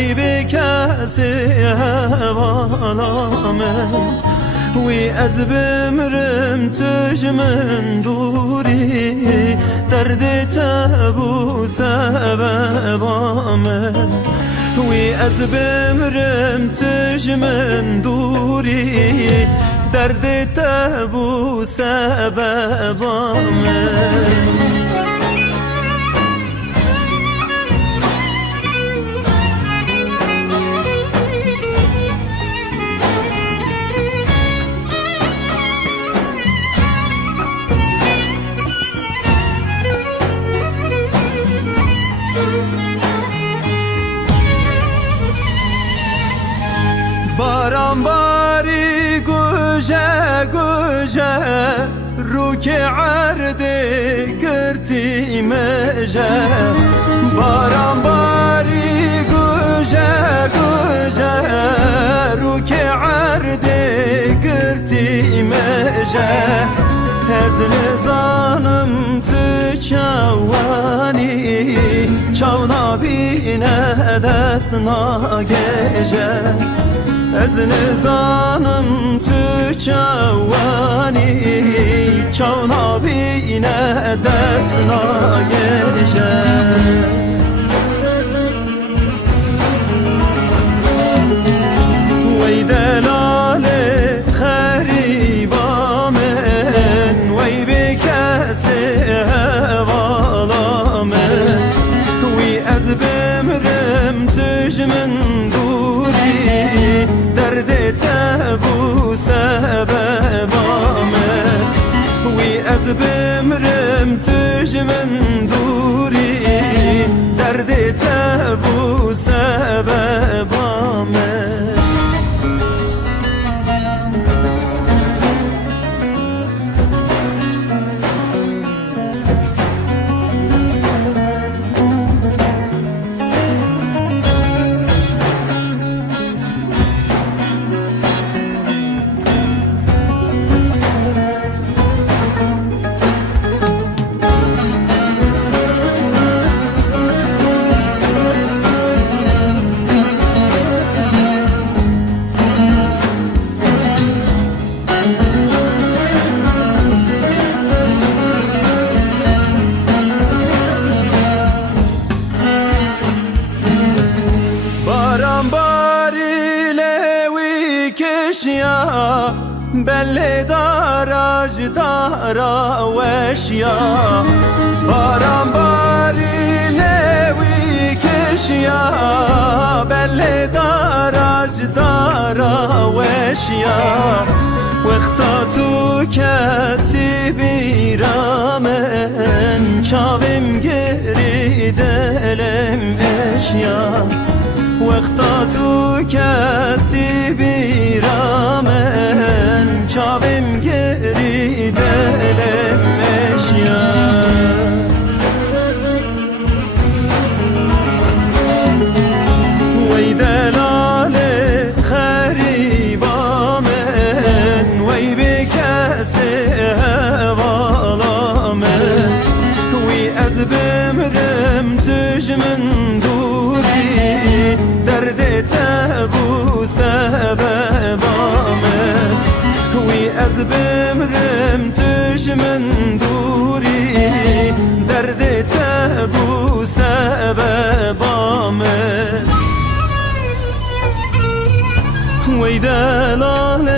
وی به کسی هوالامه وی از بمرم تجمن دوری درد تبو سببامه وی از بمرم تجمن دوری درد تبو سببامه باران باری گوشه گوشه رو که عرده کردی مجه باران باری گوشه گوشه رو که عرده کردی مجه از نزانم تو چوانی چونا بینه دست ناگجه از نزانم تو چوانی چونا بینه دست ناگجه وی دلال خریبا من وی به کسی هوالا من وی از بمرم تجمن دوری درد تبو سببامه وی از بمرم تجمن دوری درد تبو سببامه اشیا بله داراج دارا وشیا باران باری نوی کشیا بله داراج دارا وشیا وقتا تو کتی بیرامن چاویم گری دلم اشیا وقتا تو کتی بیرامن چاویم گری دلم اشیا وی دلال خریبا من وی به کسی هوالا من وی از بمرم تجمن دوری درد تبو سببامه وی از بمرم تجمن دوری درد تبو سببامه وی دلال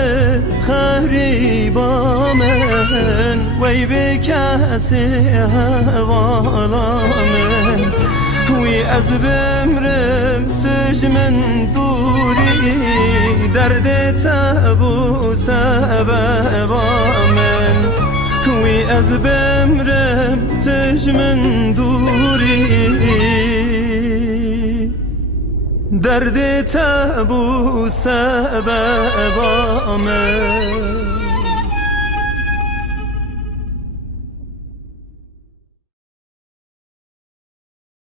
خریبا من وی به کسی هوالا من وی از بمرم تجمن دوری درد تبو سببا من وی از بمرم تجمن دوری درد تبو سببا من